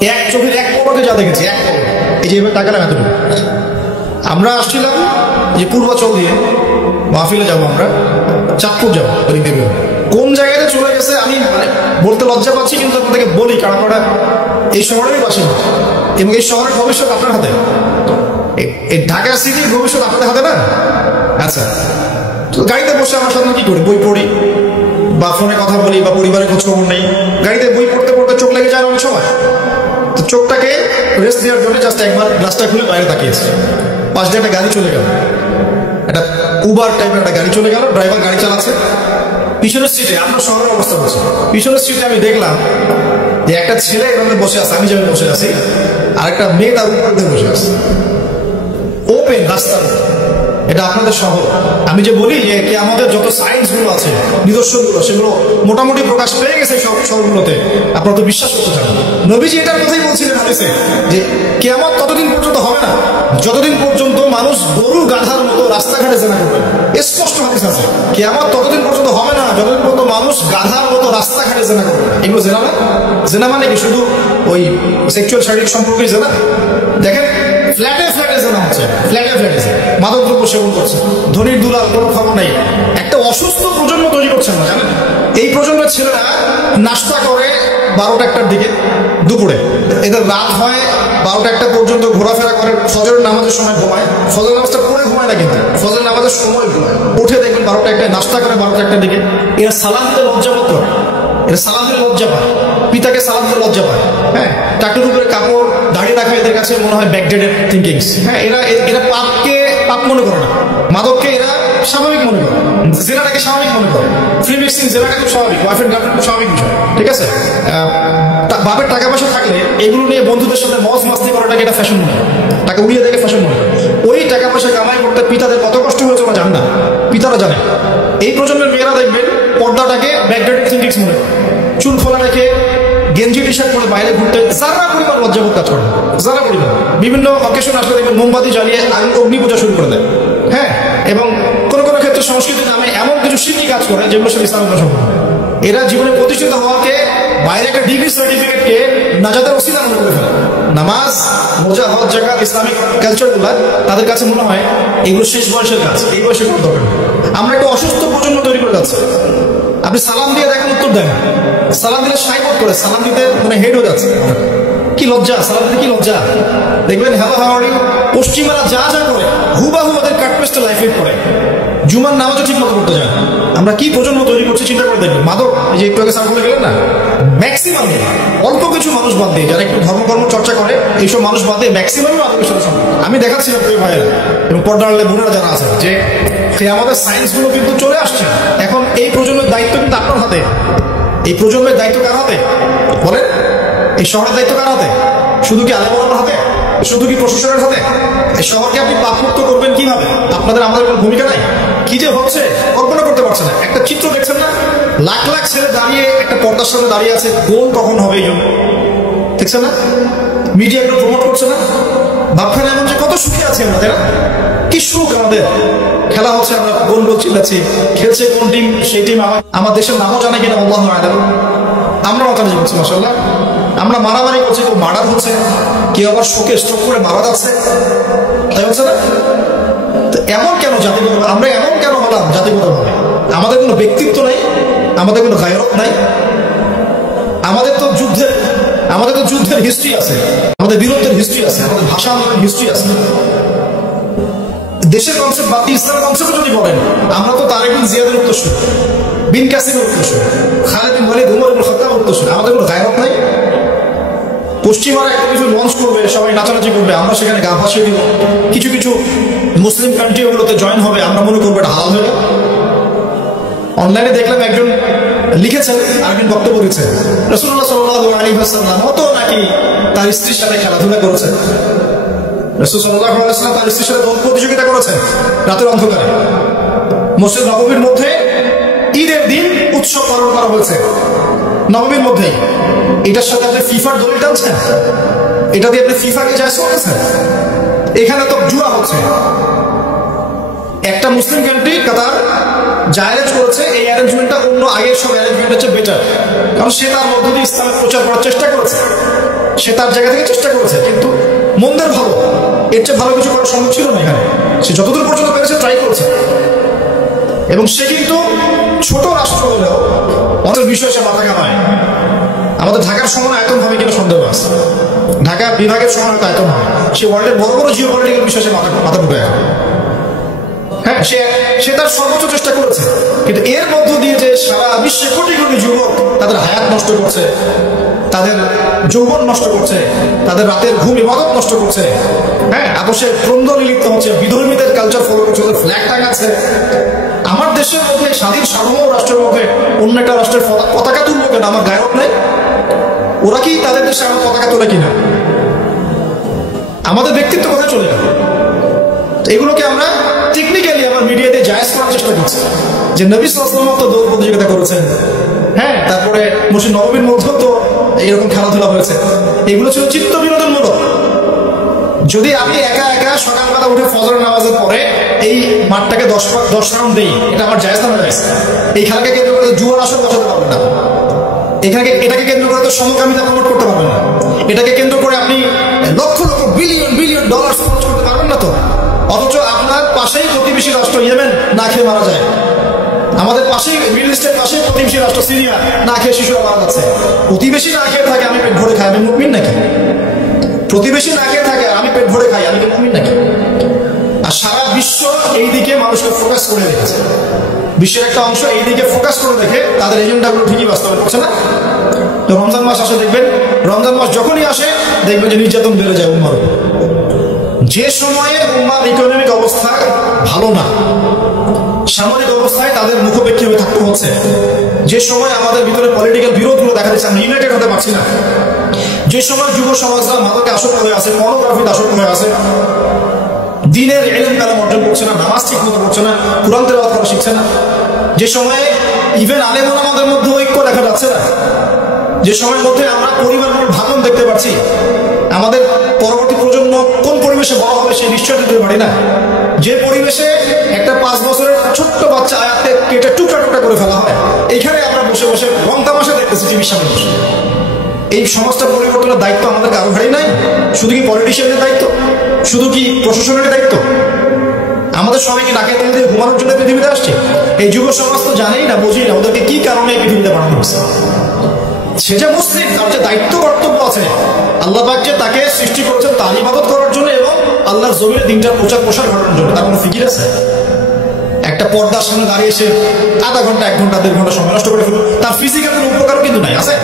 এক চোখের এক পলকে যা দেখেছি, এক পলকে। এই যে এবার টাকাটা এতটুকু। আমরা আসছিলাম যে পূর্বাচল দিয়ে মাহফিলে যাবো, আমরা চাঁদপুর যাবো। কোন জায়গায় চলে গেছে আমি বলতে লজ্জা পাচ্ছি, কিন্তু আপনাদেরকে বলি, কারণ আপনারা এই শহরেরই বাসিন্দা এবং এই শহরের ভবিষ্যৎ আপনার হাতে। এই ঢাকা সিটির ভবিষ্যৎ আপনাদের হাতে না। আচ্ছা, তো গাড়িতে বসে আমার সাথে কি করি, বই পড়ি বা ফোনে কথা বলি বা পরিবারের খোঁজ খবর নেই। গাড়িতে বই পড়তে পড়তে চোখ লেগে যায় অনেক সময়, তো চোখটাকে রেস্ট দেওয়ার জন্য জাস্ট একবার গ্লাসটা খুলে বাইরে তাকিয়েছি। পাশ দিয়ে একটা গাড়ি চলে গেল, একটা উবার টাইপের একটা গাড়ি চলে গেল, ড্রাইভার গাড়ি চালাচ্ছে। পিছনের সিটে, আপনার শহরের অবস্থা বলছে, পিছনের সিটে আমি দেখলাম যে একটা ছেলে এভাবে বসে আছে, আমি যেভাবে বসে আছি, আর একটা মেয়ে তার উপর দিয়ে বসে আছে ওপেন রাস্তার। এটা আপনাদের শহর। আমি যে বলি যে কি আমাদের যত সায়েন্স গুলো আছে, নিদর্শনগুলো, সেগুলো মোটামুটি প্রকাশ পেয়ে গেছে সব শহরগুলোতে। আপনারা তো বিশ্বাস করতে চান। নবীজি এটার কথাই বলছিলেন হাদিসে যে কিয়ামত ততদিন পর্যন্ত হবে না যতদিন পর্যন্ত মানুষ গরু গাধার মতো রাস্তাঘাটে জেনা করবে। স্পষ্ট হাদিস আছে, কিয়ামত ততদিন পর্যন্ত হবে না যতদিন পর্যন্ত মানুষ গাধার মতো রাস্তাঘাটে জেনা করবে। এগুলো জেনা না? জেনা মানে কি শুধু ওই সেক্সুয়াল শারীরিক সম্পর্কেই জেনা? দেখেন, ফ্ল্যাটে ফ্ল্যাটে জেনা হচ্ছে, ফ্ল্যাটে ফ্ল্যাটে মাদক দ্রব্য সেবন করছে, ধনীর দুলাল, কোনো খবর নেই। একটা অসুস্থ প্রজন্ম তৈরি করছেন না, জানেন? এই প্রজন্মের ছেলেরা নাস্তা করে 12টা-1টার দিকে, দুপুরে এদের রাত হয় 12টা-1টা পর্যন্ত, ঘোরাফেরা করে, ফজরের নামাজের সময় ঘুমায়। ফজর নামাজটা পড়ে ঘুমায় না, কিন্তু ফজর নামাজের সময় ঘুমায়। উঠে দেখবেন 12টা-1টায় নাস্তা করে, 12টা-1টার দিকে এরা সালাম দিতে লজ্জাবোধ করে, এরা সালাম দিতে লজ্জা পায়, পিতাকে সালাম দিতে লজ্জা পায়। হ্যাঁ, টাটুর উপরে কাপড় দাঁড়িয়ে রাখা এদের কাছে মনে হয় ব্যাকডেটেড থিঙ্কিংস। হ্যাঁ, এরা পাপকে পাপ মনে করে না, মাদককে এরা স্বাভাবিক মনে করে, জেনাটাকে স্বাভাবিক মনে করে। ফ্রি মিক্সিং জেনাটা খুব স্বাভাবিক, ওয়াইফ গার্লফ্রেন্ড খুব স্বাভাবিক বিষয়, ঠিক আছে? বাপের টাকা পয়সা থাকলে এগুলো নিয়ে বন্ধুদের সাথে মজ মাস্তি করাটাকে এটা ফ্যাশন মনে হয়, টাকা উড়িয়ে দেখে ফ্যাশন মনে হয়। ওই টাকা পয়সা কামাই করতে পিতাদের কত কষ্ট হয়েছে ওরা জান না, পিতারা জানে। এই প্রজন্মের মেয়েরা দেখবেন পর্দাটাকে ব্যাকডেটেড থিঙ্কিংস মনে করে, চুল খোলা রেখে গেঞ্জি টি শার্ট পরে বাইরে ঘুরতে যারা পরিবার লজ্জাবোধ কাজ করে, যারা পরিবার বিভিন্ন অকেশন আসলে দেখবেন মোমবাতি জ্বালিয়ে অগ্নি পূজা শুরু করে দেয়। হ্যাঁ, এবং কোনো কোনো ক্ষেত্রে সংস্কৃতির নামে এমন কিছু শিরকি কাজ করে যেগুলো সাথে ইসলামের সম্পর্ক। এরা জীবনে প্রতিষ্ঠিত হওয়াকে, বাইরে একটা ডিগ্রি সার্টিফিকেটকে নাজাতের ওসিলা মনে করে ফেলে। নামাজ, মোজা, হজ, জাকাত, ইসলামিক কালচারগুলো তাদের কাছে মনে হয় এগুলো শেষ বয়সের কাজ, এই বয়সে কোনো দরকার নেই। আমরা একটা অসুস্থ প্রজন্ম তৈরি করে যাচ্ছি। আপনি সালাম দিয়ে দেখেন, উত্তর দেন, সালাম দিলে সাইবোধ করে, সালাম দিতে মানে হেড হয়ে যাচ্ছে। কি লজ্জা, সালাম দিতে কি লজ্জা। দেখবেন হ্যালো হাওয়ারি পশ্চিমারা যা যা করে হুবাহু ওদের কাটপেস্টে লাইফ লিড করে, জুমার নামাজও ঠিক মতো করতে যায়। আমরা কি প্রজন্ম তৈরি করছি চিন্তা করে দেখবেন। মাদক, এই যে একটু আগে সার্কুলে গেলেন না, ম্যাক্সিমাম অল্প কিছু মানুষ বাদ দিয়ে, যারা একটু ধর্মকর্ম চর্চা করে, এইসব মানুষ বাদ দিয়ে ম্যাক্সিমামই মাদকের সাথে সম্পর্ক। আমি দেখাচ্ছিলাম প্রিয় ভাইয়েরা এবং পর্দার বোনেরা যারা আছে যে আমাদের সায়েন্সগুলো কিন্তু চলে আসছে। এখন এই প্রজন্মের দায়িত্ব কিন্তু আপনার হাতে। এই প্রজন্মের দায়িত্ব কার হাতে বলেন? এই শহরের দায়িত্ব কার হাতে? শুধু কি আলেমের হাতে? শুধু কি প্রশাসনের হাতে? এই শহরকে আপনি পাপমুক্ত করবেন কিভাবে? আপনাদের আমাদের কোনো ভূমিকা নাই? কি যে হচ্ছে কল্পনা করতে পারছে না। একটা চিত্র দেখছেন না, লাখ লাখ ছেলে দাঁড়িয়ে একটা পর্দার সামনে দাঁড়িয়ে আছে, গোল কখন হবে এই জন্য, দেখছেন না? মিডিয়া এগুলো প্রমোট করছে না। ভাবখানে এমন যে কত সুখী আছি আমরা, তাই না? কি সুখ আমাদের। খেলা হচ্ছে, আমরা গোল গোল চিল্লাচ্ছি, খেলছে কোন টিম, সেই টিম আমার দেশের নামও জানে কিনা আল্লাহু আ'লাম। আমরা মাতামাতি করছি, মাশাআল্লাহ। আমরা মারামারি করছি, কেউ মার্ডার হচ্ছে, কেউ আবার শোকে স্ট্রোক করে মারা যাচ্ছে, তাই হচ্ছে না? তো এমন কেন জাতিগত, আমরা এমন কেন হলাম জাতিগতভাবে? আমাদের কোনো ব্যক্তিত্ব নাই, আমাদের কোনো গায়রত নাই। আমাদের তো যুদ্ধের হিস্ট্রি আছে, আমাদের বীরত্বের হিস্ট্রি আছে, আমাদের ভাষা আন্দোলনের হিস্ট্রি আছে। দেশের কনসেপ্ট বাদ দিয়ে ইসলাম কনসেপ্ট যদি বলেন, আমরা তো তারেক বিন জিয়াদের উত্তরসূরি, বিন কাসিমের উত্তরসূরি, খালিদ বিন ওয়ালিদ, উমর ইবনে খাত্তাবের উত্তরসূরি। আমাদের কোনো গায়রত নাই। পশ্চিমারা একটা কিছু লঞ্চ করবে, সবাই নাচানাচি করবে, আমরা সেখানে গা ভাসিয়ে দিব। কিছু কিছু মুসলিম কান্ট্রি ওগুলোতে জয়েন হবে, আমরা মনে করবো এটা হালাল হয়ে। অনলাইনে দেখলাম একজন লিখেছেন, আরেকজন বক্তব্য দিচ্ছেন, রাসূলুল্লাহ সাল্লাল্লাহু আলাইহি ওয়াসাল্লাম তো নাকি তার স্ত্রীর সাথে খেলাধুলা করেছেন। রাসূল সাল্লাল্লাহু আলাইহি ওয়াসাল্লাম তার স্ত্রীর সাথে দৌড় প্রতিযোগিতা করেছেন রাতের অন্ধকারে। মসজিদ নববীর মধ্যে ঈদের দিন উৎসব পালন করা হয়েছে, নববীর মধ্যেই। এটার সাথে আপনি ফিফার দলিল টানছেন, এটা দিয়ে আপনি ফিফাকে জায়েজ করেছেন। এখানে তো জুয়া হচ্ছে। একটা মুসলিম কান্ট্রি কাতার জায়েজ করেছে, এই অ্যারেঞ্জমেন্টটা অন্য আগের সব অ্যারেঞ্জমেন্ট হচ্ছে বেটার, কারণ সে তার মধ্য দিয়ে ইসলামের প্রচার করার চেষ্টা করেছে। সে তার জায়গা থেকে চেষ্টা করেছে, কিন্তু মন্দের ভালো, এর চেয়ে ভালো কিছু করা সম্ভব ছিল না এখানে। সে যতদূর পর্যন্ত পেরেছে ট্রাই করেছে, এবং সে কিন্তু ছোট রাষ্ট্র হলেও অনেক বিষয় সে মাথা ঘামায়। আমাদের ঢাকার সমান আয়তন হবে কিনা সন্দেহ আছে, ঢাকা বিভাগের সমান হয়তো আয়তন হয়, সে ওয়ার্ল্ডের বড় বড় জিও পলিটিক্যাল বিষয়ে সে মাথা ঢুকে। হ্যাঁ, সে তার সর্বোচ্চ চেষ্টা করেছে, কিন্তু এর মধ্য দিয়ে যে সারা বিশ্বে কোটি কোটি যুবক তাদের হায়াত নষ্ট করছে, তাদের যৌবন নষ্ট করছে, তাদের রাতের ঘুম ইবাদত নষ্ট করছে, হ্যাঁ, আপোষে দ্বন্দ্ব লিপ্ত হচ্ছে, বিধর্মীদের কালচার ফলো করছে, ওদের ফ্ল্যাগ টাঙাচ্ছে। আমার দেশের মধ্যে, স্বাধীন সার্বভৌম রাষ্ট্রের মধ্যে অন্য একটা রাষ্ট্রের পতাকা তুলবো কেন? আমার গায়ক নেই? ওরা কি তাদের দেশে আমার পতাকা তোলে কিনা? আমাদের ব্যক্তিত্ব কোথায় চলে গেল? এগুলোকে আমরা টেকনিক্যালি আমার মিডিয়াতে জায়েজ করার চেষ্টা করছি, যে নবী সাল্লাল্লাহু আলাইহি ওয়াসাল্লাম তো দৌড় প্রতিযোগিতা করেছেন, হ্যাঁ, তারপরে মসজিদ নববীর মধ্যেও তো এরকম খেলাধুলা হয়েছে। এগুলো ছিল চিত্ত বিনোদনমূলক। যদি আমি একা একা সকালবেলা উঠে ফজর নামাজের পরে এই মাঠটাকে 10 রাউন্ড দেই, এটা আমার জায়েজ না জায়েজ? এই খেলাকে কেন্দ্র করে জুয়ার আসর বসাতে পারবেন না, এটাকে কেন্দ্র করে তো সমকামিতা প্রমোট করতে পারবেন না, এটাকে কেন্দ্র করে আপনি lakh lakh billion billion dollar খরচ করতে পারবেন না তো। অথচ আপনার পাশেই প্রতিবেশী রাষ্ট্র ইয়েমেন না খেয়ে মারা যায়, আমাদের পাশেই মিডল ইস্টের পাশেই প্রতিবেশী রাষ্ট্র সিরিয়া না খেয়ে শিশুরা মারা যাচ্ছে। প্রতিবেশী না খেয়ে থাকে, আমি পেট ভরে খাই, আমি মুমিন নাকি? প্রতিবেশী না খেয়ে থাকে, আমি পেট ভরে খাই, আমি কি মুমিন নাকি? আর সারা বিশ্ব এই দিকে মানুষকে ফোকাস করে রেখেছে, বিশ্বের একটা অংশ এই দিকে ফোকাস করে রেখে তাদের এজেন্ডাগুলো ঠিকই বাস্তবায়ন করছে না। তো রমজান মাস আসে, দেখবেন রমজান মাস যখনই আসে দেখবেন যে নির্যাতন বেড়ে যায় উম্মার উপর। যে সময়ে উম্মার ইকোনমিক অবস্থা ভালো না, সামরিক অবস্থায় তাদের মুখোপেক্ষী হয়ে থাকতে হচ্ছে, যে সময় আমাদের ভিতরে পলিটিক্যাল বিরোধগুলো দেখা দিচ্ছে, আমরা ইউনাইটেড হতে পারছি না, যে সময় যুব সমাজরা মাদকে আসক্ত হয়ে আছে, পর্নোগ্রাফিতে আসক্ত হয়ে আছে, দিনের ইলম কালাম অর্জন করছে না, নামাজ ঠিক মতো করছে না, কুরআন তেলাওয়াত করা শিখছে না, যে সময়ে ইভেন আলেম ওলামাদের মধ্যে ঐক্য দেখা যাচ্ছে না, যে সময়ের মধ্যে আমরা পরিবারগুলোর ভাঙন দেখতে পাচ্ছি, আমাদের পরবর্তী প্রজন্ম কোন পরিবেশে বড় হবে সেই নিশ্চয় দিতে পারি না, যে পরিবেশে একটা 5 বছরের ছোট্ট বাচ্চা আয়াতে কেটে টুকরা টুকরা করে ফেলা হয়, এইখানে আমরা বসে বসে রং তামাশা দেখতেছি টিভির সামনে বসে। এই সমাজটা পরিবর্তনের দায়িত্ব আমাদের কারো ঘাড়েই নাই। শুধু কি পলিটিশিয়ানের দায়িত্ব? শুধু কি প্রশাসনের দায়িত্ব? আমাদের সবাইকে ডাকে তেল দিয়ে ঘুমানোর জন্য পৃথিবীতে আসছে? এই যুব সমাজ তো জানেই না, বোঝেই না ওদেরকে কি কারণে এই পৃথিবীতে বানানো হচ্ছে। সে যে মুসলিম, তার যে দায়িত্ব কর্তব্য আছে, আল্লাহ পাক যে তাকে সৃষ্টি করেছেন তার ইবাদত করার জন্য এবং আল্লাহর জমিনে দিনটার প্রচার প্রসার করার জন্য, তার কোনো ফিকির আছে? একটা পর্দার সামনে দাঁড়িয়ে এসে আধা ঘন্টা 1 ঘন্টা 1.5 ঘন্টা সময় নষ্ট করে ফেলুন, তার ফিজিক্যাল কোনো উপকারও কিন্তু নাই, আছে?